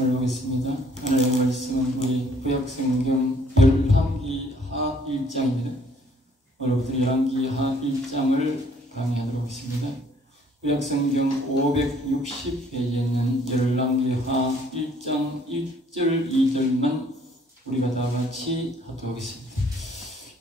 보겠습니다. 오늘의 말씀은 우리 구약성경 열왕기하 1장입니다. 오늘부터 열왕기하 1장을 강의하도록 하겠습니다. 구약성경 560페이지에 있는 열왕기하 1장 1절 2절만 우리가 다 같이 하도록 하겠습니다.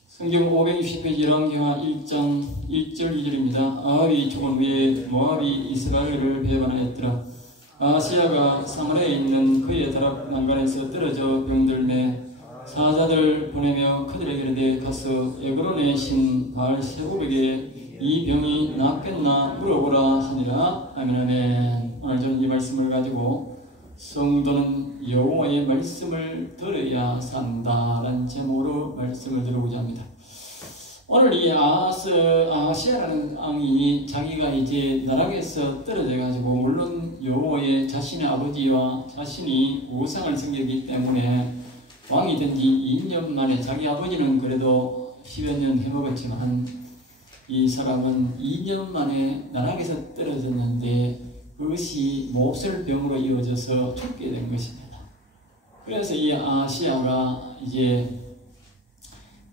성경 560페이지 열왕기하 1장 1절 2절입니다. 아합이 죽은 후에 모압이 이스라엘을 배반하였더라. 아하시야가 사마리아에 있는 그의 다락 난간에서 떨어져 병들매 사자들 보내며 그들에게 이르되 가서 에그론의 신 바알세불에게 이 병이 낫겠나 물어보라 하니라. 아멘. 아멘. 오늘 저는 이 말씀을 가지고 성도는 여호와의 말씀을 들어야 산다라는 제목으로 말씀을 들어보자 합니다. 오늘 이 아하시야라는 왕이 자기가 이제 나락에서 떨어져 가지고 물론 여호와의 자신의 아버지와 자신이 우상을 섬기기 때문에 왕이 된 지 2년 만에, 자기 아버지는 그래도 10여 년 해먹었지만 이 사람은 2년 만에 나락에서 떨어졌는데 그것이 몹쓸 병으로 이어져서 죽게 된 것입니다. 그래서 이 아하시야가 이제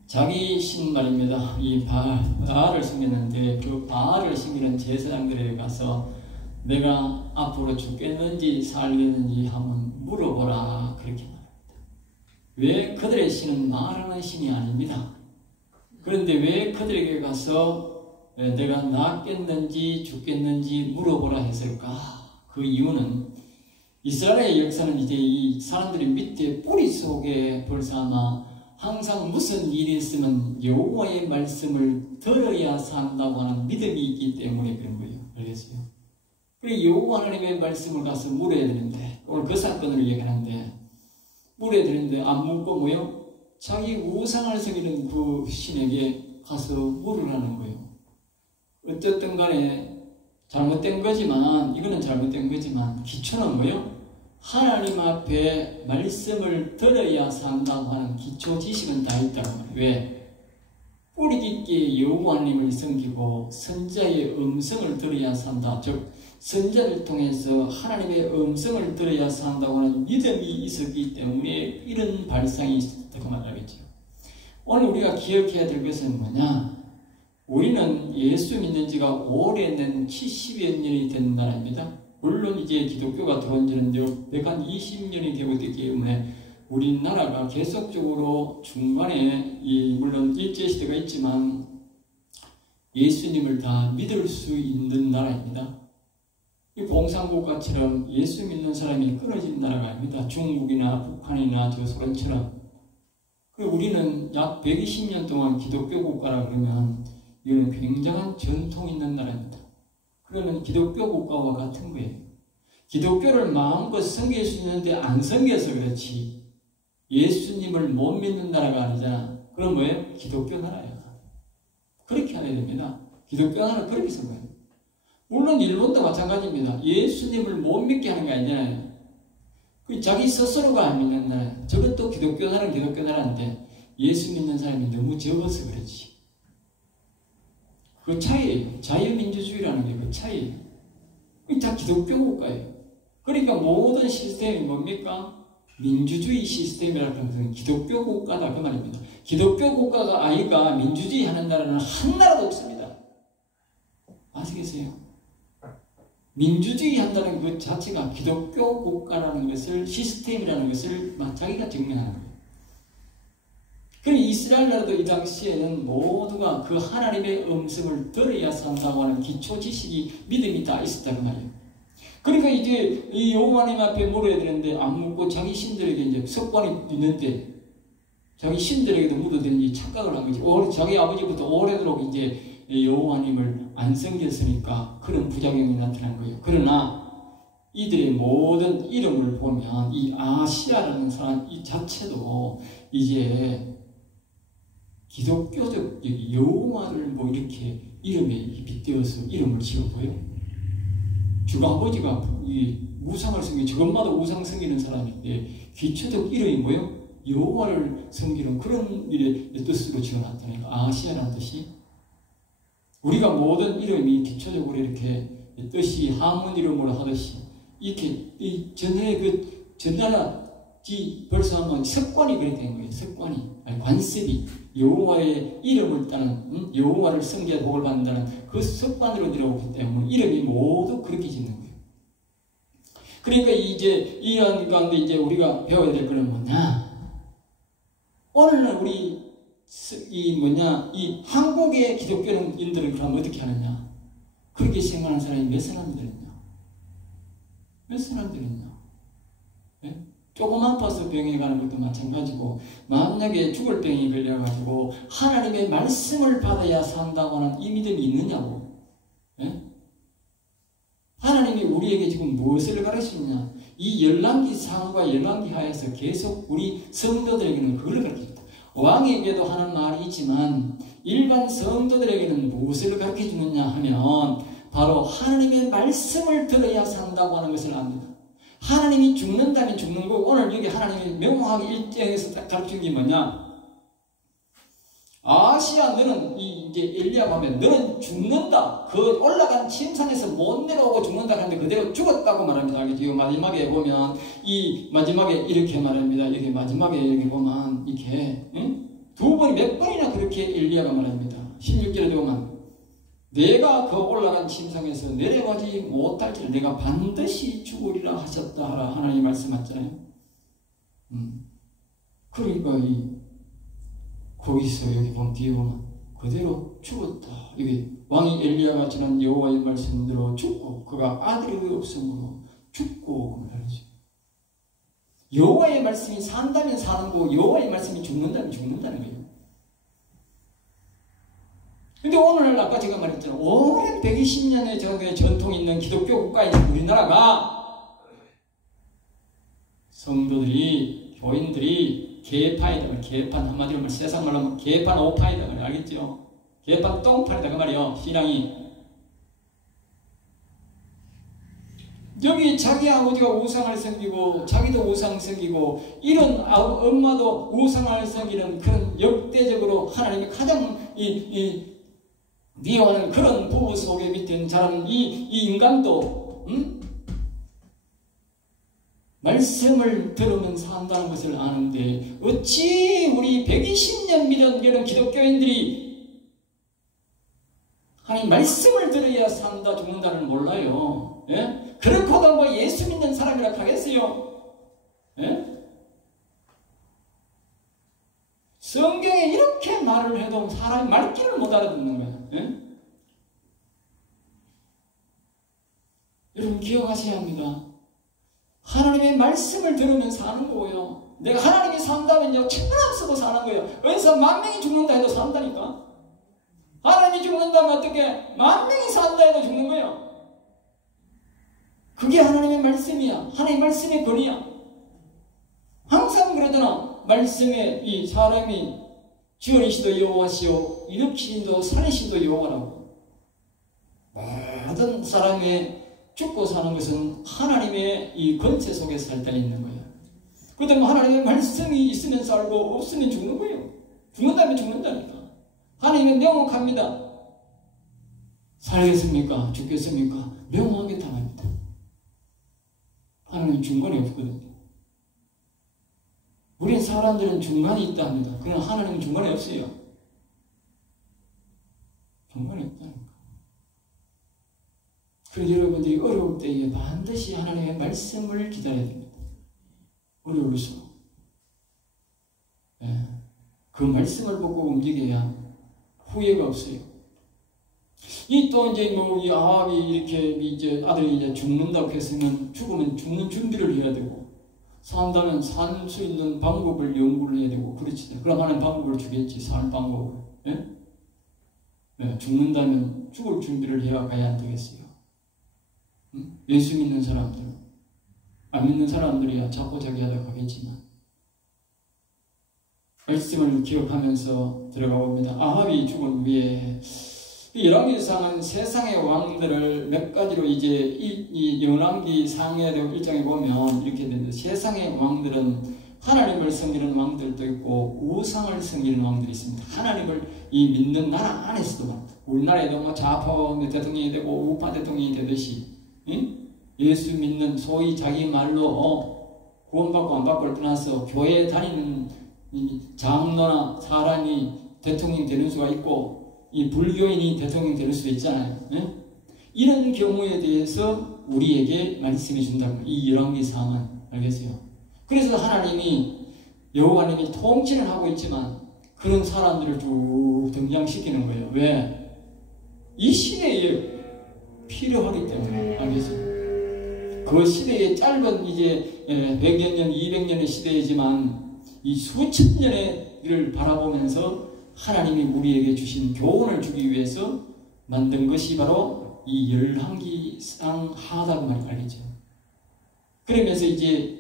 자기 신 말입니다. 이 바알을 섬겼는데 그 바알을 섬기는 제사장들에게 가서 내가 앞으로 죽겠는지 살겠는지 한번 물어보라, 그렇게 말합니다. 왜? 그들의 신은 말하는 신이 아닙니다. 그런데 왜 그들에게 가서 내가 낫겠는지 죽겠는지 물어보라 했을까? 그 이유는 이스라엘의 역사는 이제 이 사람들이 밑에 뿌리 속에 벌써 아마 항상 무슨 일이 있으면 여호와의 말씀을 들어야 산다고 하는 믿음이 있기 때문에 그런 거예요. 알겠어요? 그리고 여호와 하나님의 말씀을 가서 물어야 되는데, 오늘 그 사건을 얘기하는데 물어야 되는데 안 묻고 뭐요? 자기 우상을 섬기는 그 신에게 가서 물으라는 거예요. 어쨌든 간에 잘못된 거지만, 이거는 잘못된 거지만 기초는 뭐요? 하나님 앞에 말씀을 들어야 산다고 하는 기초 지식은 다 있다는 거예요. 왜? 뿌리 깊게 여호와님을 섬기고 선자의 음성을 들어야 산다. 즉 선자를 통해서 하나님의 음성을 들어야 산다고 하는 믿음이 있었기 때문에 이런 발상이 있었다고 말하겠죠. 오늘 우리가 기억해야 될 것은 뭐냐? 우리는 예수 믿는 지가 오래된 70여 년이 된 나라입니다. 물론 이제 기독교가 들어온 지는 120년이 되고 있기 때문에 우리나라가 계속적으로 중간에 물론 일제시대가 있지만 예수님을 다 믿을 수 있는 나라입니다. 이 공산국가처럼 예수 믿는 사람이 끊어진 나라가 아닙니다. 중국이나 북한이나 저 소련처럼. 우리는 약 120년 동안 기독교 국가라 그러면 이거는 굉장한 전통 있는 나라입니다. 그러면 기독교 국가와 같은 거예요. 기독교를 마음껏 섬길 수 있는데 안 섬겨서 그렇지 예수님을 못 믿는 나라가 아니잖아. 그럼 뭐예요? 기독교 나라예요. 그렇게 해야 됩니다. 기독교 나라는 그렇게 쓴 거예요. 물론 일본도 마찬가지입니다. 예수님을 못 믿게 하는 게 아니잖아요. 자기 스스로가 안 믿는 나라. 저것도 기독교 나라는 기독교 나라인데 예수 믿는 사람이 너무 적어서 그렇지. 그 차이예요. 자유민주주의라는 게 그 차이예요. 그게 다 기독교 국가예요. 그러니까 모든 시스템이 뭡니까? 민주주의 시스템이라는 것은 기독교 국가다, 그 말입니다. 기독교 국가가 아니가 민주주의 하는 나라는 한 나라도 없습니다. 아시겠어요? 민주주의 한다는 것 자체가 기독교 국가라는 것을, 시스템이라는 것을 자기가 증명하는 거예요. 그리고 이스라엘 나라도 이 당시에는 모두가 그 하나님의 음성을 들어야 산다고 하는 기초 지식이, 믿음이 다 있었다는 말이에요. 그러니까 이제 이 여호와님 앞에 물어야 되는데 안 묻고 자기 신들에게 이제 습관이 있는데 자기 신들에게도 물어야 되는지 착각을 한 거지. 자기 아버지부터 오래도록 이제 여호와님을 안 섬겼으니까 그런 부작용이 나타난 거예요. 그러나 이들의 모든 이름을 보면 이 아하시야라는 사람 이 자체도 이제 기독교적 여호와를 뭐 이렇게 이름에 빗대어서 이름을 지어보여. 주가 아버지가 이 우상을 섬기는, 저것마다 우상 섬기는 사람인데 기초적 이름이 뭐예요? 여호와를 섬기는 그런 일의 뜻으로 지어놨다는 거예요. 아하시야라는 뜻이. 우리가 모든 이름이 기초적으로 이렇게 뜻이 한문 이름으로 하듯이 이렇게 전에 그 전나라 벌써 하면 습관이 그렇게 된 거예요. 습관이. 아니, 관습이. 여호와의 이름을 따는, 여호와를 섬기어 복을 받는다는 그 습관으로 들어오기 때문에 이름이 모두 그렇게 짓는 거예요. 그러니까 이제 이런 가운데 이제 우리가 배워야 될 거는 뭐냐? 오늘날 우리 이 한국의 기독교인들은 그럼 어떻게 하느냐? 그렇게 생각하는 사람이 몇 사람들 있냐? 몇 사람들 있냐? 네? 조금 아파서 병에 가는 것도 마찬가지고, 만약에 죽을 병이 걸려가지고 하나님의 말씀을 받아야 산다고 하는 이 믿음이 있느냐고. 네? 하나님이 우리에게 지금 무엇을 가르치느냐? 이 열왕기 상과 열왕기 하에서 계속 우리 성도들에게는 그걸 가르칩니다. 왕에게도 하는 말이 있지만 일반 성도들에게는 무엇을 가르쳐 주느냐 하면 바로 하나님의 말씀을 들어야 산다고 하는 것을 압니다. 하나님이 죽는다면 죽는 거고, 오늘 여기 하나님이 명확하게 일정에서 딱 가르치는 게 뭐냐? 아시아, 너는 이제 엘리야가 하면 너는 죽는다. 그 올라간 침상에서 못 내려오고 죽는다 하는데 그대로 죽었다고 말합니다. 뒤에 마지막에 보면 이 마지막에 이렇게 말합니다. 여기 마지막에 여기 보면 이렇게 두 번이 몇 번이나 그렇게 엘리야가 말합니다. 16절에 보면 내가 그 올라간 침상에서 내려가지 못할지를 내가 반드시 죽으리라 하셨다 하나님이 말씀하셨잖아요. 그러니까 거기서 여기 보면 뒤에 보면 그대로 죽었다. 여기 왕이 엘리야가 전한 여호와의 말씀대로 죽고 그가 아들이 없으므로 죽고 그 말이죠. 여호와의 말씀이 산다면 사는 거고 여호와의 말씀이 죽는다면 죽는다는 거예요. 근데 오늘 아까 제가 말했잖아요. 오랜 120년의 정도의 전통이 있는 기독교 국가인 우리나라가 성도들이, 교인들이 개파이다. 개판 한마디로 말하면 세상 말로 하면 개판 오파이다. 알겠죠? 개판 똥파이다 그 말이요. 신앙이. 여기 자기 아버지가 우상을 섬기고 자기도 우상 섬기고 이런 엄마도 우상을 섬기는 그런 역대적으로 하나님이 가장 미워하는 그런 부부 속에 밑에 자라는 이 인간도 말씀을 들으면서 한다는 것을 아는데 어찌 우리 120년 믿은 기독교인들이 하나님 말씀을 들어야 산다 죽는다는 몰라요. 예? 그렇고도 뭐 예수 믿는 사람이라 하겠어요? 예? 성경에 이렇게 말을 해도 사람이 말귀를 못 알아듣는 거야. 예? 여러분 기억하셔야 합니다. 하나님의 말씀을 들으면서 사는 거고요. 내가 하나님이 산다면요 천만 없어도 사는 거예요. 어디서 만 명이 죽는다 해도 산다니까. 하나님이 죽는다면 어떻게 만 명이 산다 해도 죽는 거예요. 그게 하나님의 말씀이야. 하나님의 말씀의 권위야. 항상 그러잖아. 말씀에 이 사람이 지원이시도 여호와시오 일으키신도 살리신도 여호와라고. 모든 사람의 죽고 사는 것은 하나님의 이 권세 속에 살다 있는 거예요. 그렇다면 하나님의 말씀이 있으면 살고 없으면 죽는 거예요. 죽는다면 죽는다니까. 하나님은 명확합니다. 살겠습니까? 죽겠습니까? 명확하게 당합니다. 하나님은 중간이 없거든요. 우린 사람들은 중간이 있다 합니다. 그러나 하나님은 중간이 없어요. 중간이 없다니까. 그래서 여러분들이 어려울 때에 반드시 하나님의 말씀을 기다려야 됩니다. 어려울수록. 예. 그 말씀을 보고 움직여야 후회가 없어요. 이 또 이제 이 아합이 이렇게 이제 아들이 이제 죽는다고 했으면 죽으면 죽는 준비를 해야 되고 산다면 살 수 있는 방법을 연구를 해야 되고 그렇지. 그럼 하나님 방법을 주겠지. 살 방법을. 예? 예. 죽는다면 죽을 준비를 해야 가야 안 되겠어요. 예수 믿는 사람들, 안 믿는 사람들이야 자꾸 자기 하다 가겠지만 말씀을 기억하면서 들어가 봅니다. 아합이 죽은 후에 열왕기상은 세상의 왕들을 몇 가지로 이제 이 열왕기 상에 대한 1장에 보면 이렇게 됩니다. 세상의 왕들은 하나님을 섬기는 왕들도 있고 우상을 섬기는 왕들이 있습니다. 하나님을 믿는 나라 안에서도 말입니다. 우리나라에도 뭐 좌파 대통령이 되고 우파 대통령이 되듯이 예수 믿는 소위 자기 말로 구원받고 안 받고를 떠나서 교회에 다니는 이 장로나 사람이 대통령 되는 수가 있고 이 불교인이 대통령 되는 수도 있잖아요. 네? 이런 경우에 대해서 우리에게 말씀해 준다고 이 열왕기 상은 알겠어요? 그래서 하나님이 여호와님이 통치를 하고 있지만 그런 사람들을 쭉 등장시키는 거예요. 왜? 이 시대에 필요하기 때문에 알겠어요? 그 시대의 짧은 이제 100여 년, 200년의 시대이지만 이 수천 년의 일을 바라보면서 하나님이 우리에게 주신 교훈을 주기 위해서 만든 것이 바로 이 열왕기상 하다고 말이 알겠죠. 그러면서 이제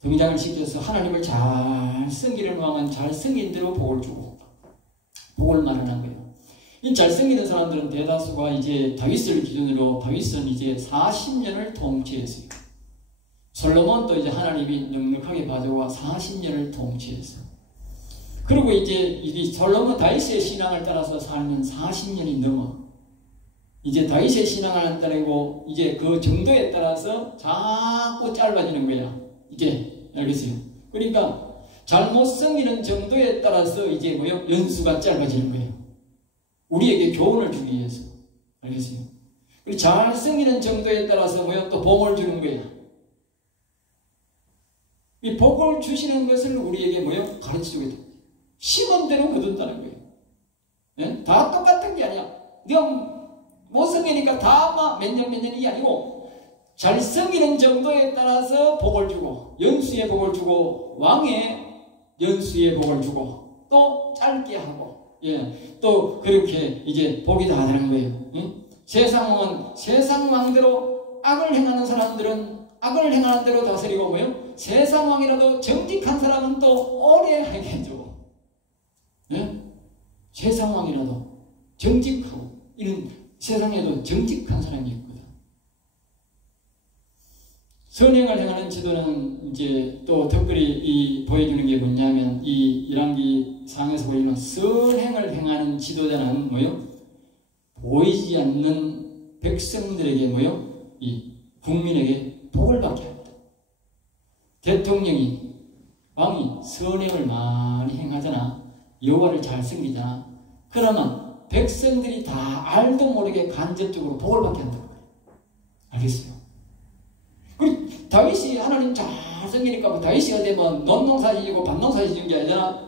등장을 시켜서 하나님을 잘 섬기는 왕은 잘 섬긴 대로 복을 주고 복을 마련한 거예요. 이 잘 섬기는 사람들은 대다수가 이제 다윗을 기준으로 다윗은 이제 40년을 통치했어요. 솔로몬도 이제 하나님이 넉넉하게 봐주고 40년을 통치했어요. 그리고 이제 이 솔로몬 다윗의 신앙을 따라서 살면 40년이 넘어. 이제 다윗의 신앙을 안 따르고 이제 그 정도에 따라서 자꾸 짧아지는 거야. 이게 알겠어요? 그러니까 잘못 섬기는 정도에 따라서 이제 뭐요? 연수가 짧아지는 거예요. 우리에게 교훈을 주기 위해서. 알겠어요? 그리고 잘 섬기는 정도에 따라서 뭐요? 또 복을 주는 거야. 이 복을 주시는 것을 우리에게 뭐요? 가르쳐주게 됩니다. 심은 대로 거둔다는 거예요. 예? 다 똑같은 게 아니야. 네가 못 섬기니까 다 몇 년이 아니고 잘 섬기는 정도에 따라서 복을 주고 연수의 복을 주고 왕의 연수의 복을 주고 또 짧게 하고 예, 또 그렇게 이제 복이 다 되는 거예요. 예? 세상 왕대로 악을 행하는 사람들은 악을 행하는 대로 다스리고 뭐요? 세상 왕이라도 정직한 사람은 또 오래 행해줘. 예? 세상 왕이라도 정직하고 이런 세상에도 정직한 사람이 있거든. 선행을 행하는 지도는 이제 또 특별히 보여주는 게 뭐냐면 이 열왕기 상에서 보이는 선행을 행하는 지도자는 뭐요? 보이지 않는 백성들에게 뭐요? 이 국민에게 복을 받게 합니다. 대통령이 왕이 선행을 많이 행하잖아. 여호와를 잘 섬기잖아. 그러면 백성들이 다 알도 모르게 간접적으로 복을 받게 한다고 그래요. 알겠어요? 그리고 다윗이 하나님 잘 섬기니까 뭐 다윗이가 되면 논농사지고 밭농사 지은 게 아니잖아.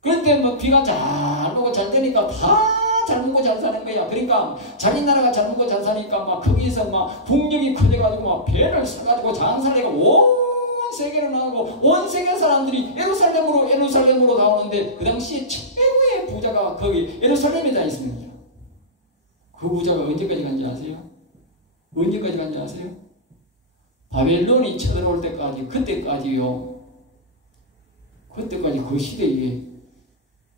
그런데 뭐 비가 잘 오고 잘 되니까 다 잘 먹고 잘 사는 거야. 그러니까 자기 나라가 잘 먹고 잘 사니까 막 거기서 막 국력이 커져가지고 막 배를 사가지고 장사를 해가 온 세계로 나가고 온 세계 사람들이 예루살렘으로 나오는데 그 당시에 최고의 부자가 거기 예루살렘에 다 있습니다. 그 부자가 언제까지 간지 아세요? 언제까지 간지 아세요? 바벨론이 쳐들어올 때까지 그때까지요. 그때까지 그 시대에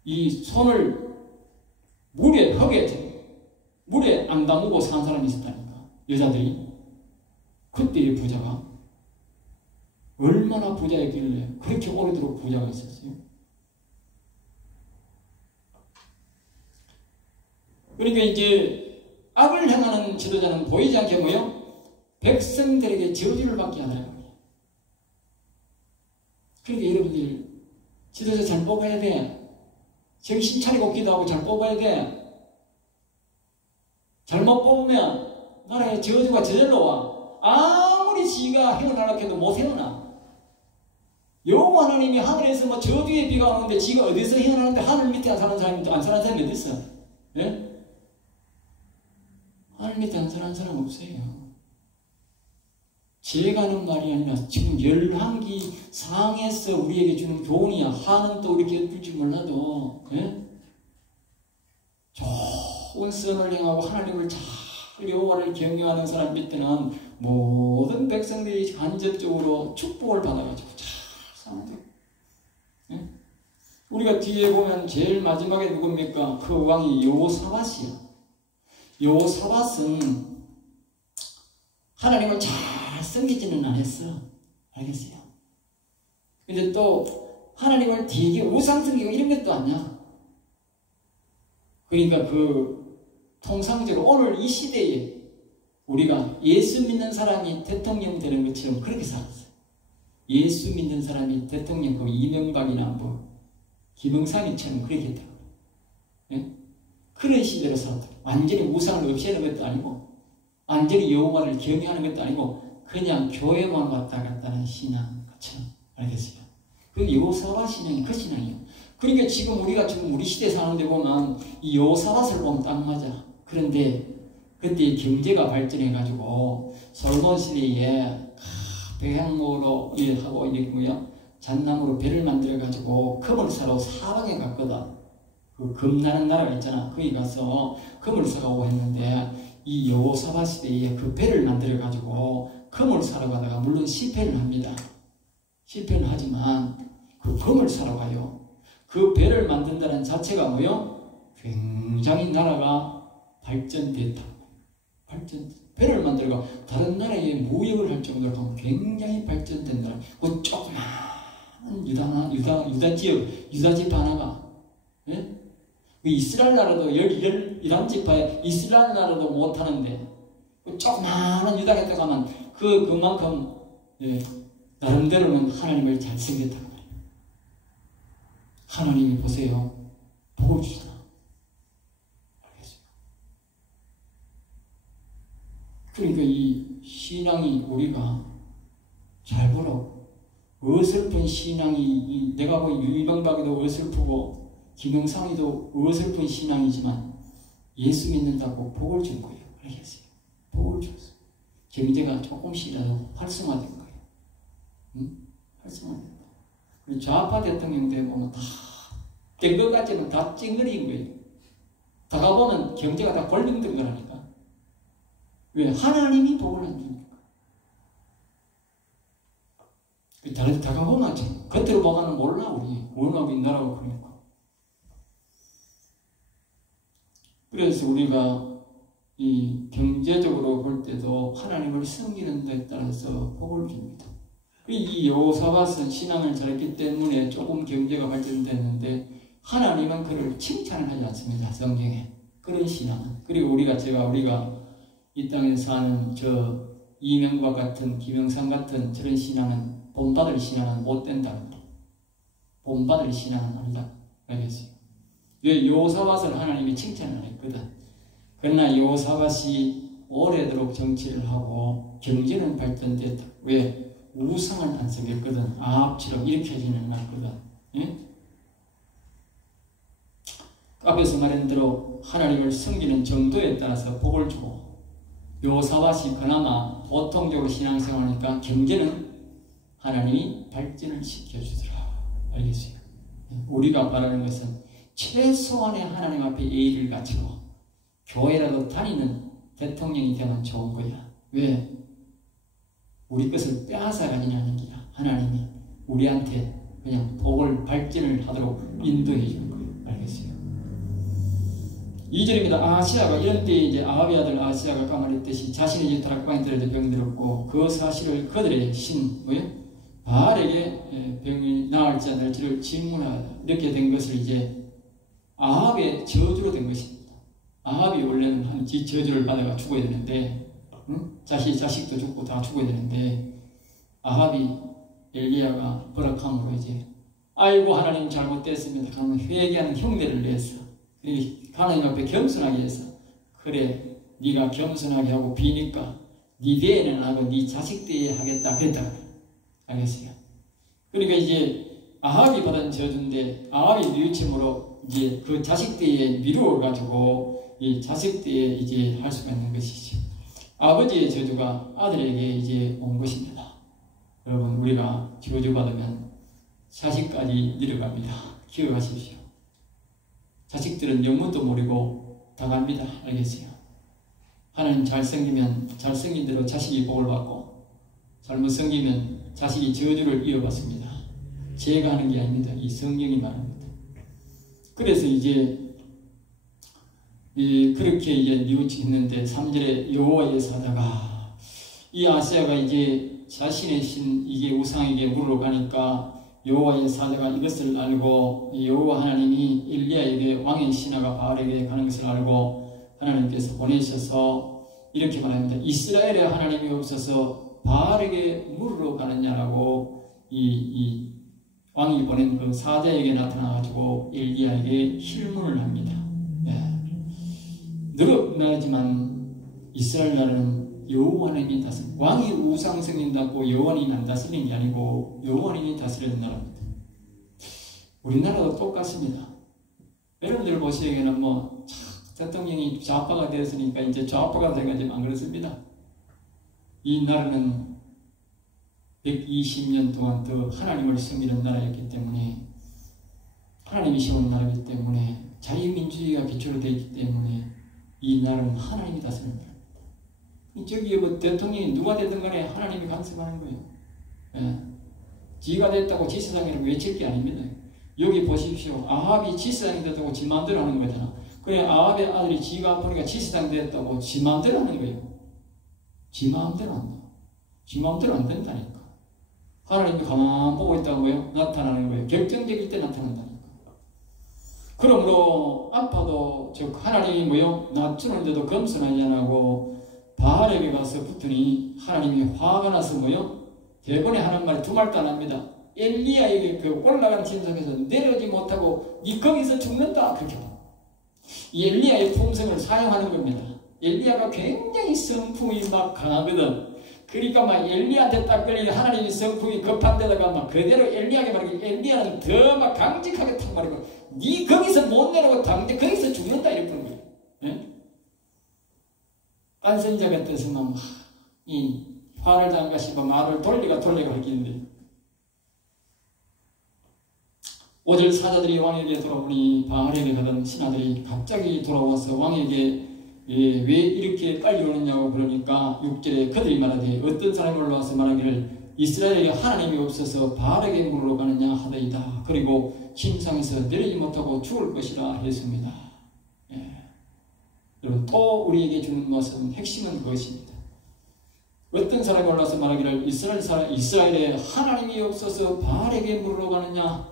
이 손을 물에 안 담그고 산 사람이 있었다니까. 여자들이. 그때의 부자가 얼마나 부자였길래 그렇게 오래도록 부자가 있었어요. 그러니까 이제 악을 행하는 지도자는 보이지 않게 뭐요? 백성들에게 저주를 받게 하더라고요. 그러니까 여러분들 지도자 잘 뽑아야 돼. 정신 차리고 기도하고 잘 뽑아야 돼. 잘못 뽑으면 나라에 저주가 저절로 와. 아무리 지가 헤어나라고 해도 못 헤어나. 여호와 하나님이 하늘에서 뭐 저주의 비가 오는데 지가 어디서 헤어나는데 하늘 밑에 안 사는 사람이 어디 있어? 예? 하늘 밑에 안 사는 사람 없어요. 제가 하는 말이 아니라 지금 열왕기 상에서 우리에게 주는 교훈이야. 하는 또 이렇게 예쁠지 몰라도 예? 좋은 선을 행하고 하나님을 잘 여호와를 경외하는 사람 밑에는 모든 백성들이 간접적으로 축복을 받아가지고 잘 사는 거예요. 예? 우리가 뒤에 보면 제일 마지막에 누굽니까? 그 왕이 여호사밧이야. 여호사밧은 하나님을 잘 섬기지는 않았어. 알겠어요? 근데 또 하나님을 되게 우상 섬기고 이런 것도 아니야. 그러니까 그 통상적으로 오늘 이 시대에 우리가 예수 믿는 사람이 대통령 되는 것처럼 그렇게 살았어요. 예수 믿는 사람이 대통령 그 이명박이나 뭐 김영삼이처럼 그렇게 했다고. 예? 그런 시대로 살았다. 완전히 우상을 없애는 것도 아니고 완전히 여호와를 경외하는 것도 아니고 그냥 교회만 왔다 갔다 하는 신앙 같이 알겠어요. 그 여호사밧 신앙이 그 신앙이에요. 그러니까 지금 우리가 지금 우리 시대 사는데 보면 이 여호사밧을 보면 딱 맞아. 그런데 그때 경제가 발전해가지고 솔로몬 시대에 배양모로 하고 이렇게 뭐야 잣나무로 배를 만들어가지고 금을 사러 사방에 갔거든. 그 금나는 나라가 있잖아. 거기 가서 금을 사가고 했는데 이 여호사밧 시대에 그 배를 만들어가지고 금을 사러 가다가 물론 실패를 합니다. 실패는 하지만 그 금을 사러 가요. 그 배를 만든다는 자체가 뭐요? 굉장히 나라가 발전됐다. 배를 만들어가 다른 나라에 무역을 할 정도로 굉장히 발전된 나라. 그 조그마한 유다 지역, 유다 지파 하나가, 예? 그 이스라엘 나라도 11지파에 이스라엘 나라도 못하는데, 그 조그마한 유다에 가면 그만큼, 예, 나름대로는 하나님을 잘 섬겼다고 말이에요. 하나님이 보세요. 복을 주시다. 그러니까 이 신앙이 우리가 잘 보라고. 어설픈 신앙이 내가 보기 유이병박이도 어설프고 김영상이도 어설픈 신앙이지만 예수 믿는다고 복을 준 거예요. 알겠어요? 복을 줬어요. 경제가 조금씩이라도 활성화된 거예요. 응? 활성화된다. 그리고 좌파 대통령들 보면 다 된 것 같지만 다 찡그린 거예요. 다 가보면 경제가 다 골병등거라니까. 왜? 하나님이 복을 안 주니까. 다가보면 겉으로 보면 몰라 우리 워낙 인나라고 그러니까. 그래서 우리가 이 경제적으로 볼 때도 하나님을 섬기는 데 따라서 복을 줍니다. 이 여호사밧은 신앙을 잘했기 때문에 조금 경제가 발전됐는데 하나님은 그를 칭찬을 하지 않습니다. 성경에. 그런 신앙은. 그리고 우리가 이 땅에 사는 저 이명박 같은 김영삼 같은 저런 신앙은 본받을 신앙은 못 된다. 본받을 신앙은 아니다. 알겠어요? 왜 여호사밧을 하나님이 칭찬을 했거든. 그러나 여호사밧이 오래도록 정치를 하고 경제는 발전됐다. 왜? 우상을 안 섬겼거든. 아합처럼 이렇게 하지는 않았거든. 예? 앞에서 말한 대로 하나님을 섬기는 정도에 따라서 복을 주고 여호사밧이 그나마 보통적으로 신앙생활하니까 경제는 하나님이 발전을 시켜주더라. 알겠어요? 우리가 바라는 것은 최소한의 하나님 앞에 예의를 갖추고 교회라도 다니는 대통령이 되면 좋은 거야. 왜? 우리 것을 빼앗아 가지는 않는 거야. 하나님이 우리한테 그냥 복을 발전을 하도록 인도해 주는 거예요. 알겠어요? 2절입니다. 아하시아가 이런 때에 이제 아합의 아들 아하시아가 까말했듯이 자신의 집 다락방에 들어져 병들었고 그 사실을 그들의 신 바알에게 병이 나을지 안 나을지를 질문하다. 이렇게 된 것을 이제 아합의 저주로 된 것입니다. 아합이 원래는 한 저주를 받아가 죽어야 되는데 자식도 죽고 다 죽어야 되는데 아합이 엘리야가 버럭함으로 이제 아이고 하나님 잘못됐습니다. 하는 회개하는 흉내를 냈어. 하나님 앞에 겸손하게 해서 그래 네가 겸손하게 하고 비니까 네 대에는 안 하고 네 자식 대에 하겠다 그랬다. 알겠어요? 그러니까 이제 아합이 받은 저주인데 아합이 뉘우침으로 이제 그 자식 대에 미루어 가지고 이 자식 대에 이제 할 수가 있는 것이죠. 아버지의 저주가 아들에게 이제 온 것입니다. 여러분 우리가 저주 받으면 자식까지 내려갑니다. 기억하십시오. 자식들은 영문도 모르고 당합니다. 알겠어요? 하나님 잘 생긴 대로 자식이 복을 받고 잘못 생기면 자식이 저주를 이어받습니다. 제가 하는 게 아닙니다. 이 성경이 말합니다. 그래서 이제 그렇게 이제 뉘우치는데 3절에 여호와의 사자가 이 아시아가 이제 자신의 신 이게 우상에게 물으러 가니까 여호와의 사자가 이것을 알고 여호와 하나님이 엘리야에게 왕의 신하가 바알에게 가는 것을 알고 하나님께서 보내셔서 이렇게 말합니다. 이스라엘의 하나님이 없어서 바알에게 물으러 가느냐라고 이 왕이 보낸 그 사자에게 나타나가지고 엘리야에게 실문을 합니다. 늘어나지만 이스라엘 나라는 여호와 하나님이 다스린, 왕이 우상 섬긴다고 여호와 하나님이 다스리는 게 아니고 여호와 하나님이 다스리는 나라입니다. 우리나라도 똑같습니다. 여러분들 보시기에는 뭐 대통령이 좌파가 되었으니까 이제 좌파가 돼가지고 안 그렇습니다. 이 나라는 120년 동안 더 하나님을 섬기는 나라였기 때문에, 하나님이 세운 나라이기 때문에, 자유민주주의가 기초로 되어 있기 때문에 이 나라는 하나님이 다스리는 나라입니다. 저기 뭐 대통령이 누가 되든 간에 하나님이 간섭하는 거예요. 지가 됐다고 지세상이라고 외칠 게 아닙니다. 여기 보십시오. 아합이 지세상이 됐다고 지 마음대로 하는 거잖아. 그래, 아합의 아들이 지가 아프니까 지세상 됐다고 지 마음대로 하는 거예요. 지 마음대로 한다. 지 마음대로 안 된다니까. 하나님이 가만 보고 있다고요? 나타나는 거예요. 결정적일 때 나타난다니까. 그러므로 아파도 즉 하나님이 뭐요? 낮추는데도 겸손하지 않고 바알에게 가서 붙으니 하나님이 화가 나서 뭐요? 대번에 하는 말 두 말도 안 합니다. 엘리야에게 그 올라간 진석에서 내려오지 못하고 니 거기서 죽는다. 그렇게 이 엘리야의 품성을 사용하는 겁니다. 엘리야가 굉장히 성품이 막 강하거든. 그러니까 막 엘리야한테 딱 걸리니 하나님이 성품이 급한 데다가 막 그대로 엘리야에게 말하기, 엘리야는 더 막 강직하게 탁 말하고 니 거기서 못 내려오고 당장 거기서 죽는다 이렇게 그런 거예요. 예? 딴 선자 같아서는 이 화를 당가 싶어 말을 돌리가 할기인데 5절 사자들이 왕에게 돌아오니 바알에게 가던 신하들이 갑자기 돌아와서 왕에게 왜 이렇게 빨리 오느냐고 그러니까 6절에 그들이 말하되 어떤 사람이 올라와서 말하기를 이스라엘에 하나님이 없어서 바알에게 물으러 가느냐 하더이다. 그리고 침상에서 내리지 못하고 죽을 것이라 했습니다. 여러분, 또 우리에게 주는 것은 핵심은 그것입니다. 어떤 사람이 올라와서 말하기를 이스라엘에 하나님이 없어서 바알에게 물으러 가느냐.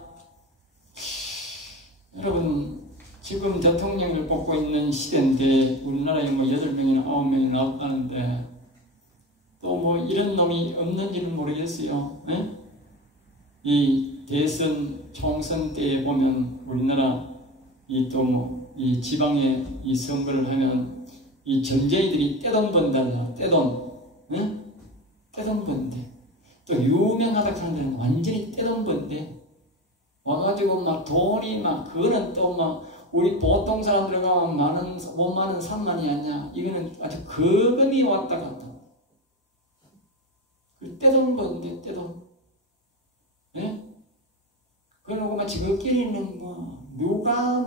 여러분, 지금 대통령을 뽑고 있는 시대인데 우리나라에 뭐 8명이나 9명이 나왔다는데 또 뭐 이런 놈이 없는지는 모르겠어요. 에? 이 대선 총선 때에 보면 우리나라 이 또 뭐 이 지방에 이 선거를 하면 이 전쟁이들이 떼돈 번다. 떼돈. 에? 떼돈 번데. 또 유명하다 하는 데는 완전히 떼돈 번데. 와가지고 막 돈이 막 그거는 또 막 우리 보통 사람들 가면 만원, 5만원, 3만이 아니야. 이거는 아주 거금이 왔다 갔다. 떼돈 버는데 떼돈. 예? 그러고 막 지금끼리는 뭐 누가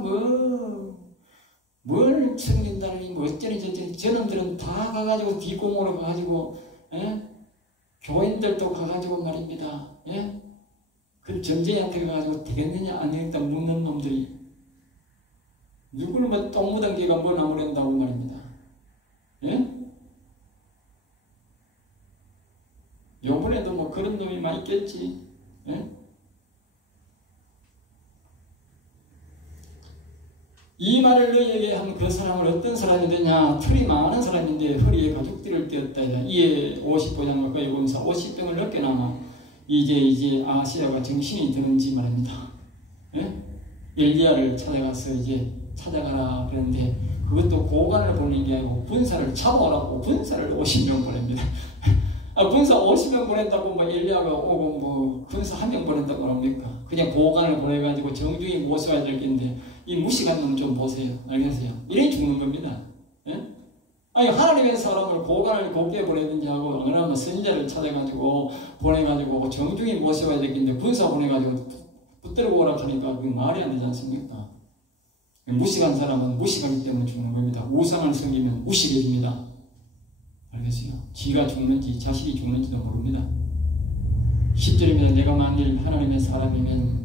뭘 챙긴다니 뭐 어쩌니 저쩌니 저놈들은 다 가가지고 뒷공으로 가가지고 교인들도 가가지고 말입니다. 예? 그 전쟁한테 가가지고 되겠느냐 안 되겠다 묻는 놈들이 누구는 뭐 똥 묻은 개가 뭐 나무랜다고 말입니다. 예? 요번에도 뭐 그런 놈이 많이 있겠지. 예? 이 말을 너희에게 한 그 사람은 어떤 사람이더냐. 털이 많은 사람인데 허리에 가죽띠를 떼었다. 이에 50보장과 거의 검사 50병을 넘게 남아 이제 아시아가 정신이 드는지 말입니다. 예? 엘리야를 찾아가라 그랬는데 그것도 고관을 보내는 게 아니고 군사를 잡아오라고 군사를 50명 보냅니다. 군사 50명 보낸다고 뭐 엘리야가 오고 뭐 군사 1명 보낸다고 합니까? 그냥 고관을 보내가지고 정중히 모셔야 될 텐데 이 무식한 놈 좀 보세요. 알겠어요? 이래 죽는 겁니다. 예? 아니 하나님의 사람을 고관을 곱게 보내든지 하고 그러면 선지자를 찾아가지고 보내가지고 정중히 모셔야 되겠는데 군사 보내가지고 붙들고 오라 하니까 그게 말이 안 되지 않습니까? 무식한 사람은 무식하기 때문에 죽는 겁니다. 우상을 섬기면 무식해집니다. 알겠어요? 지가 죽는지 자식이 죽는지도 모릅니다. 10절입니다. 내가 만일 하나님의 사람이면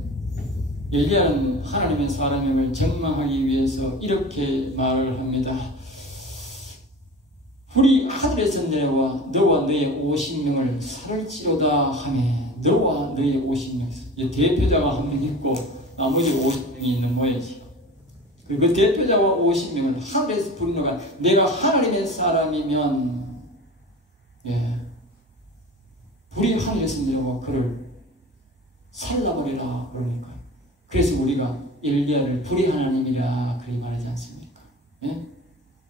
엘리야는 하나님의 사람임을 증명하기 위해서 이렇게 말을 합니다. 우리 아들에서 내려와 너와 너의 50명을 살을지로다 하며 너와 너의 50명 대표자가 한 명 있고 나머지 50명이 있는 모양이지. 그 대표자와 50명을 하늘에서 부르노가 내가 하나님의 사람이면 불이 하늘에서 내려와 그를 살라버리라 그러니까요. 그래서 우리가 엘리야를 불의 하나님이라 그리 말하지 않습니까? 예?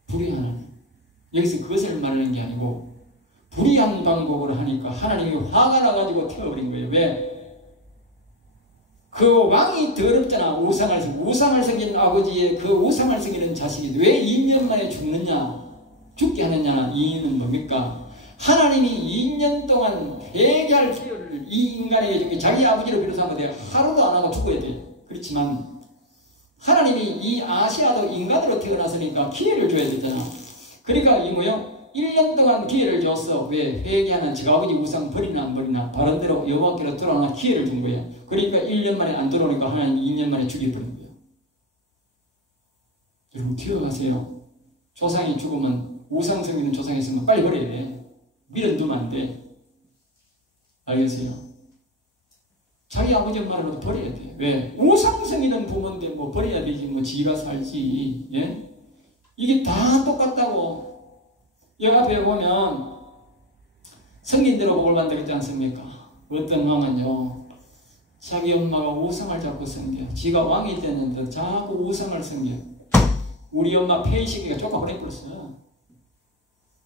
불의 하나님. 여기서 그것을 말하는 게 아니고 불의한 방법으로 하니까 하나님이 화가 나가지고 태워버린 거예요. 왜? 그 왕이 더럽잖아. 우상을 섬기는 아버지의 그 우상을 섬기는 자식이 왜 2년 만에 죽게 하느냐. 이유는 뭡니까? 하나님이 2년 동안 회개할 기회를 이 인간에게 자기 아버지를 비롯한 것에 하루도 안 하고 죽어야 돼요. 그렇지만 하나님이 이 아시아도 인간으로 태어났으니까 기회를 줘야 되잖아. 그러니까 이 뭐요? 1년 동안 기회를 줬어. 왜? 회개하면 저 아버지 우상 버리나 안 버리나 바른대로 여호와께로 돌아오나 기회를 준 거야. 그러니까 1년 만에 안 돌아오니까 하나님 2년 만에 죽여버린 거예요. 여러분 기억하세요. 조상이 죽으면 우상 섬기는 조상이 있으면 빨리 버려야 돼. 밀어두면 안 돼. 알겠어요? 자기 아버지 엄마를 버려야 돼. 왜? 우상 섬기는 부모인데 뭐 버려야 되지. 뭐 지가 살지. 예? 이게 다 똑같다고. 여기 앞에 보면 성인대로 복을 받는다고 했지 않습니까? 어떤 왕은요 자기 엄마가 우상을 자꾸 섬겨. 지가 왕이 됐는데 자꾸 우상을 섬겨. 우리 엄마 폐의시키가 쫓아보내버렸어.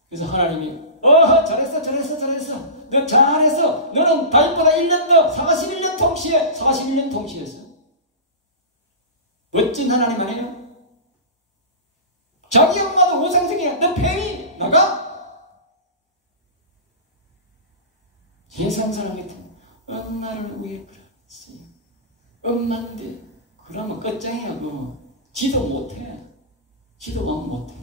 그래서 하나님이 잘했어 너 잘했어. 너는 다윗보다 1년 더 41년 통치했어. 멋진 하나님 아니에요? 자기 엄마도 우상승이야. 너 폐위 나가. 세상 사람이 엄마를 위해 그랬어요. 엄마인데 그러면 끝장이야. 너 지도 못해. 지도만 못해.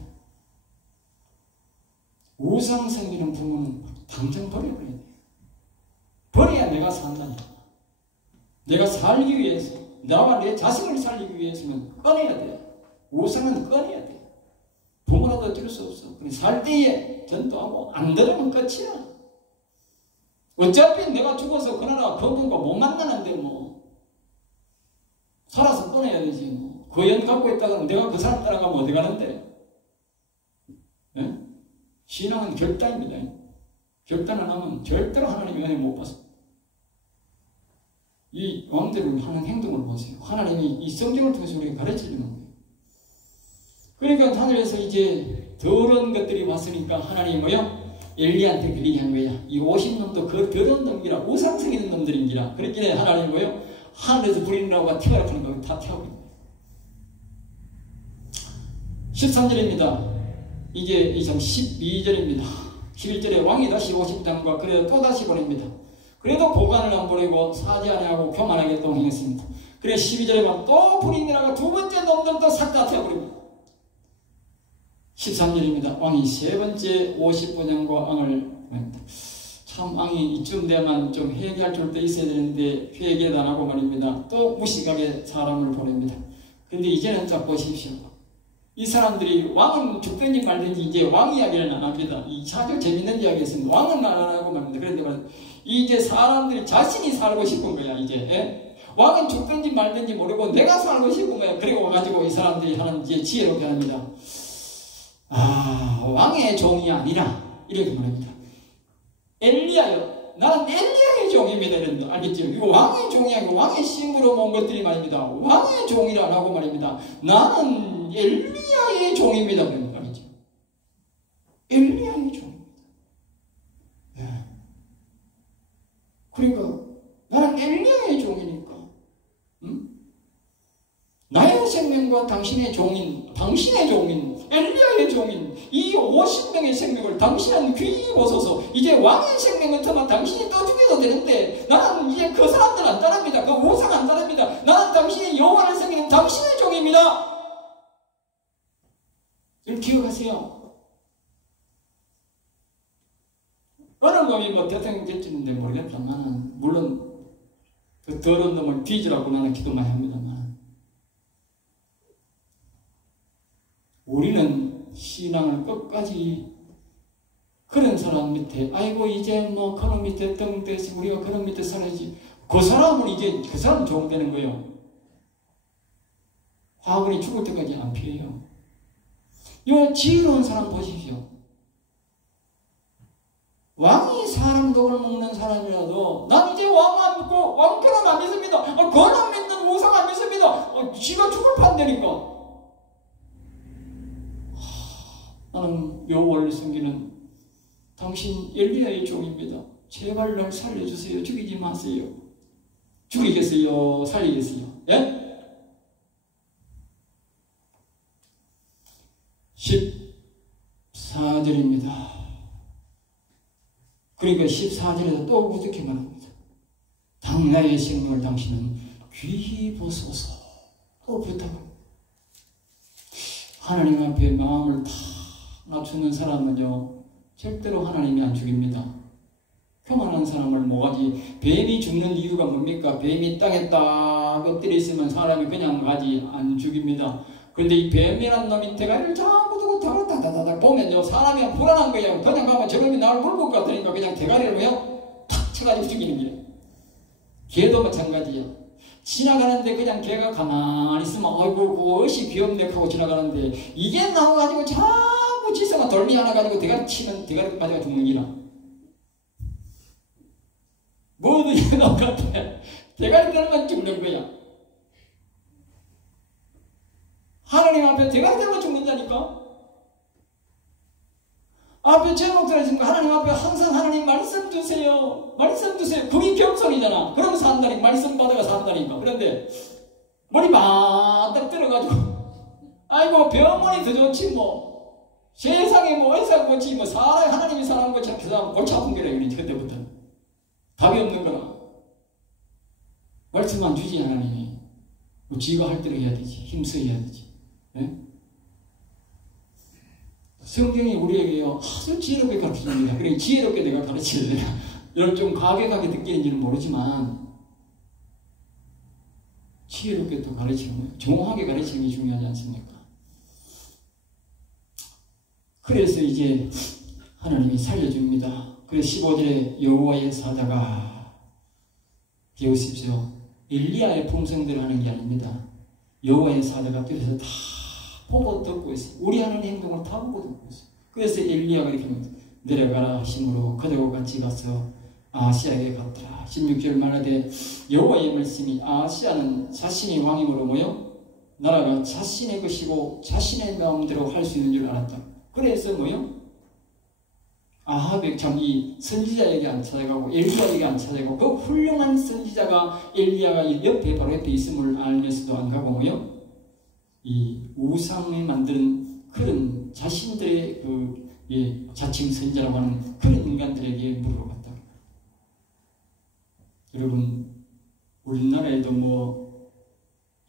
우상 섬기는 부모는 당장 버려버려야 돼. 버려야 내가 산다니까. 내가 살기 위해서 나와 내 자식을 살리기 위해서는 꺼내야 돼. 우상은 꺼내야 돼. 부모라도 어쩔 수 없어. 살 때에 전도하고 안 들으면 끝이야. 어차피 내가 죽어서 그 나라 그분과 못 만나는데 뭐 살아서 꺼내야 되지. 뭐 거연 갖고 있다가 내가 그 사람 따라가면 어디 가는데? 네? 신앙은 결단입니다. 결단을 하면 절대로 하나님의 은혜 못 받습니다. 이 왕들을 하는 행동을 보세요. 하나님이 이 성경을 통해서 우리에게 가르쳐주는 거예요. 그러니까 하늘에서 이제 더러운 것들이 왔으니까 하나님이 뭐요? 엘리야한테 그리게 한 거야. 이 50놈도 그 더러운 놈이라 우상 섬기는 놈들인기라. 그랬길래 하나님이 뭐요? 하늘에서 불이 나오고 태워라 하는 거 다 태워버린 거예요. 13절입니다. 이게 참 12절입니다. 11절에 왕이 다시 50장과 그래 또 다시 보냅니다. 그래도 보관을 안 보내고 사지 아니하고 교만하게 또 행했습니다. 그래 12절에 보면 또 불이 나가 두 번째 놈들도 싹 다 태워버립니다. 13절입니다. 왕이 세 번째 50분양과 왕을 보냅니다. 참 왕이 이쯤 되면 좀 회개할 줄도 있어야 되는데 회개도 안 하고 말입니다. 또 무식하게 사람을 보냅니다. 근데 이제는 딱 보십시오. 이 사람들이 왕은 죽든지 말든지 이제 왕 이야기는 안 합니다. 이 아주 재밌는 이야기였습니다. 왕은 안 하고 말입니다. 그런데 이제 사람들이 자신이 살고 싶은 거야. 이제 예? 왕은 죽든지 말든지 모르고 내가 살고 싶은 거야. 그리고 와가지고 이 사람들이 하는 이제 지혜롭게 합니다. 왕의 종이 아니라 이렇게 말합니다. 엘리야요. 나는 엘리야의 종입니다. 이런다. 알겠죠? 이거 왕의 종이 아니고 왕의 심으로 모은 것들이 말입니다. 왕의 종이라고 말입니다. 나는 엘리야의 종입니다. 그러니까 알겠죠? 엘리야의 종입니다. 네. 그러니까 나는 엘리야의 종이니까 나의 생명과 당신의 종인 엘리야의 종인 이 50명의 생명을 당신은 귀히 보소서. 이제 왕의 생명은 터마 당신이 떠주게도 되는데 나는 이제 그 사람들 안 따릅니다. 그 우상 안 따릅니다. 나는 당신의 여호와를 섬기는 당신의 종입니다. 이걸 기억하세요. 어느 놈이 뭐 대통령 될지는 모르겠다만 물론 그 더러운 놈을 뒤지라고 나는 기도 많이 합니다만 우리는 신앙을 끝까지 그런 사람 밑에 아이고 이제 뭐 그놈 밑에 떵대서 우리가 그놈 밑에 살아야지. 그 사람은 이제 그 사람 종되는 거예요. 화분이 죽을 때까지 안 피해요. 이 지혜로운 사람 보십시오. 왕이 사람 독을 먹는 사람이라도 난 이제 왕 안 믿고 왕처럼 안 믿을 권한 믿는 우상 안 믿습니다. 지가 죽을 판되니까. 나는 여호와를 섬기는 당신 엘리야의 종입니다. 제발 날 살려주세요. 죽이지 마세요. 죽이겠어요? 살리겠어요? 예? 14절입니다. 그러니까 14절에서 또 어떻게 말합니다. 당나의 생명을 당신은 귀히 보소서. 또 부탁합니다. 하나님 앞에 마음을 다 낮추는 사람은요, 절대로 하나님이 안 죽입니다. 교만한 사람을 뭐가지, 뱀이 죽는 이유가 뭡니까? 뱀이 땅에 딱 엎드려 있으면 사람이 그냥 가지 안 죽입니다. 그런데 이 뱀이란 놈이 대가리를 자꾸 두고 다다다다 보면요, 사람이 불안한 거예요. 그냥 가면 저놈이 나를 물을 것 같으니까 그냥 대가리를 왜요? 탁 쳐가지고 죽이는 거예요. 개도 마찬가지야. 지나가는데 그냥 개가 가만히 있으면 아이고 그것이 귀엽네 하고 지나가는데 이게 나와가지고 자꾸 지성아 돌미 하나 가지고 대가리 치면 대가리 빠져가 죽는 기라. 뭐든지 나올 것 같아. 대가리 들면 죽는 거야. 하나님 앞에 대가리 들면 죽는다니까. 앞에 제목 들어있으니까 하나님 앞에 항상 하나님 말씀 주세요. 말씀 주세요. 그게 겸손이잖아. 그러면 산다니까. 말씀 받아가 산다니까. 그런데 머리 바닥 들어가지고 아이고 병원이 더 좋지 뭐. 세상에 뭐 의사 고치 뭐 사람 하나님이 사람 고치 그 사람 골치 아픈 게라 그러지. 그때부터 답이 없는 거라. 말씀 안 주지 하나님이. 뭐 지가 할 대로 해야 되지. 힘써 해야 되지. 네? 성경이 우리에게요 아주 지혜롭게 가르쳐줍니다. 그래 지혜롭게 내가 가르쳐야 되나? 여러분 좀 과격하게 듣기는지는 모르지만 지혜롭게 또 가르치는 거예요. 정확하게 가르치는 게 중요하지 않습니까? 그래서 이제 하나님이 살려줍니다. 그래서 15절에 여호와의 사자가 배우십시오. 엘리야의 품성대로 하는 게 아닙니다. 여호와의 사자가 뒤에서 다 보고 듣고 있어요. 우리 하는 행동을 다 보고 듣고 있어요. 그래서 엘리야가 이렇게 내려가라 하심으로 그들과 같이 가서 아하시아에게 갔더라. 16절 말하되 여호와의 말씀이 아하시아는 자신이 왕임으로 뭐요? 나라가 자신의 것이고 자신의 마음대로 할 수 있는 줄 알았다. 그래서 뭐요? 아합의 자기 선지자에게 안 찾아가고 엘리야에게 안 찾아가고 그 훌륭한 선지자가 엘리야가 옆에 바로 옆에 있음을 알면서도 안 가고 뭐요? 이 우상에 만드는 그런 자신들의 그 자칭 선지자라고 하는 그런 인간들에게 물으러 갔다. 여러분 우리나라에도 뭐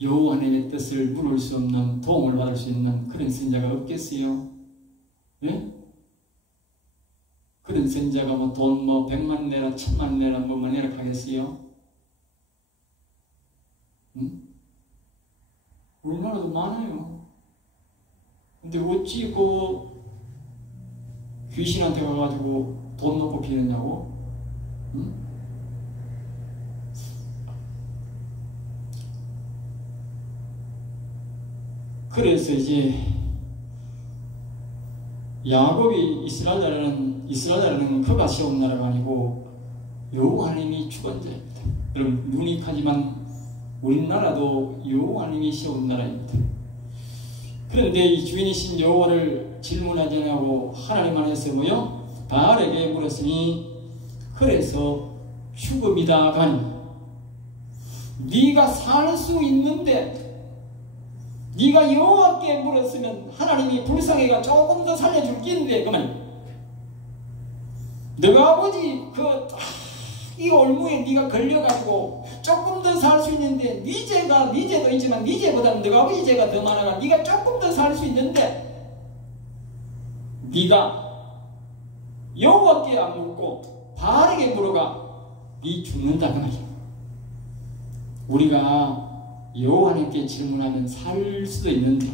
여호와 하나님의 뜻을 물을 수 없는 도움을 받을 수 있는 그런 선지자가 없겠어요? 예? 그런 선지자가 뭐 돈 뭐 100만 내라 1000만 내라 뭐만 내라 하겠어요? 응? 우리나라도 많아요. 근데 어찌 그 귀신한테 가가지고 돈 놓고 비느냐고? 응? 그래서 이제 야곱이 이스라엘은 그가 세운 나라가 아니고 여호와 하나님이 주관 자입니다. 여러분 유니크하지만 우리나라도 여호와 하나님이 세운 나라입니다. 그런데 이 주인이신 여호와를 질문하지 않고 하나님 안에서 뭐요? 바알에게 물었으니 그래서 죽음이다 가니 네가 살 수 있는데 네가 여호와께 물었으면 하나님이 불쌍해가 조금 더 살려줄 낀데 그러면 너가 아버지 이 올무에 네가 걸려가지고 조금 더 살 수 있는데 네 죄도 있지만 네 죄보다는 너가 아버지 죄가 더 많아가 네가 조금 더 살 수 있는데 네가 여호와께 안 물고 바알에게 물어가 네 죽는다 그 말이야. 우리가 여호와님께 질문하면 살 수도 있는데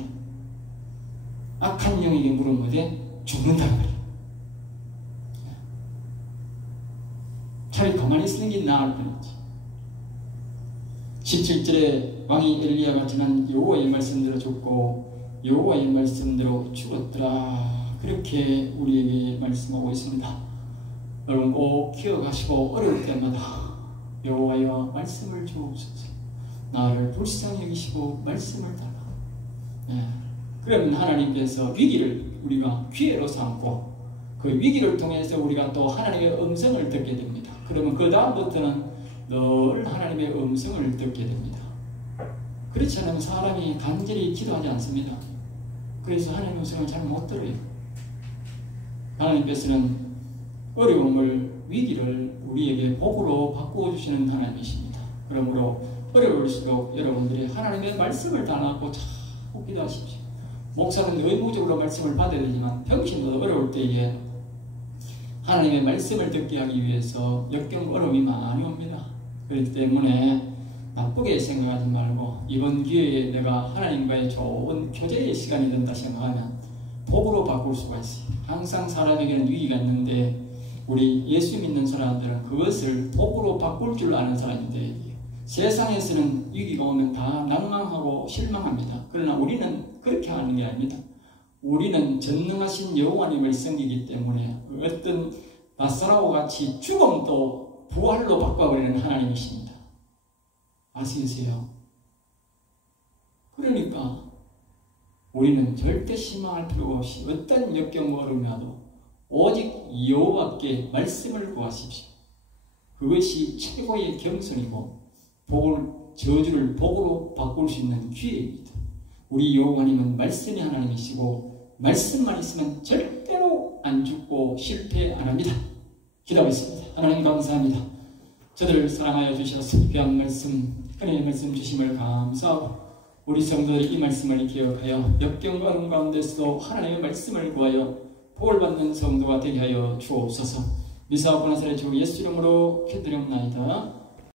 악한 영에게 물으면 죽는다 그 말이야. 차라리 가만히 있는 게 나을 뻔했지. 17절에 왕이 엘리야가 지난 여호와의 말씀대로 죽고 여호와의 말씀대로 죽었더라. 그렇게 우리에게 말씀하고 있습니다. 여러분 꼭 기억하시고 어려울 때마다 여호와여 말씀을 주옵소서. 나를 불쌍히 여기시고 말씀을 달라. 그러면 하나님께서 위기를 우리가 기회로 삼고 그 위기를 통해서 우리가 또 하나님의 음성을 듣게 됩니다. 그러면 그 다음부터는 늘 하나님의 음성을 듣게 됩니다. 그렇지 않으면 사람이 간절히 기도하지 않습니다. 그래서 하나님의 음성을 잘 못 들어요. 하나님께서는 어려움을, 위기를 우리에게 복으로 바꾸어 주시는 하나님이십니다. 그러므로 어려울수록 여러분들이 하나님의 말씀을 달라고 자꾸 기도하십시오. 목사는 의무적으로 말씀을 받아야 되지만 평신도 어려울 때에 하나님의 말씀을 듣게 하기 위해서 역경 어려움이 많이 옵니다. 그렇기 때문에 나쁘게 생각하지 말고 이번 기회에 내가 하나님과의 좋은 교제의 시간이 된다 생각하면 복으로 바꿀 수가 있어요. 항상 사람에게는 위기가 있는데 우리 예수 믿는 사람들은 그것을 복으로 바꿀 줄 아는 사람인데 세상에서는 위기가 오면 다 낭망하고 실망합니다. 그러나 우리는 그렇게 하는 게 아닙니다. 우리는 전능하신 여호와님을 섬기기 때문에 어떤 나사로와 같이 죽음도 부활로 바꿔버리는 하나님이십니다. 아시겠어요? 그러니까 우리는 절대 실망할 필요가 없이 어떤 역경과 어려움이 와도 오직 여호와께 말씀을 구하십시오. 그것이 최고의 겸손이고 저주를 복으로 바꿀 수 있는 기회입니다. 우리 여호와님은 말씀이 하나님이시고 말씀만 있으면 절대로 안 죽고 실패 안 합니다. 기도하겠습니다. 하나님 감사합니다. 저들을 사랑하여 주셔서 귀한 말씀, 은혜의 말씀 주심을 감사하고 우리 성도들이 이 말씀을 기억하여 역경과 어려움 가운데서도 하나님의 말씀을 구하여 복을 받는 성도가 되게 하여 주옵소서. 미사와 보나살의 주 예수 이름으로 기도드립나이다.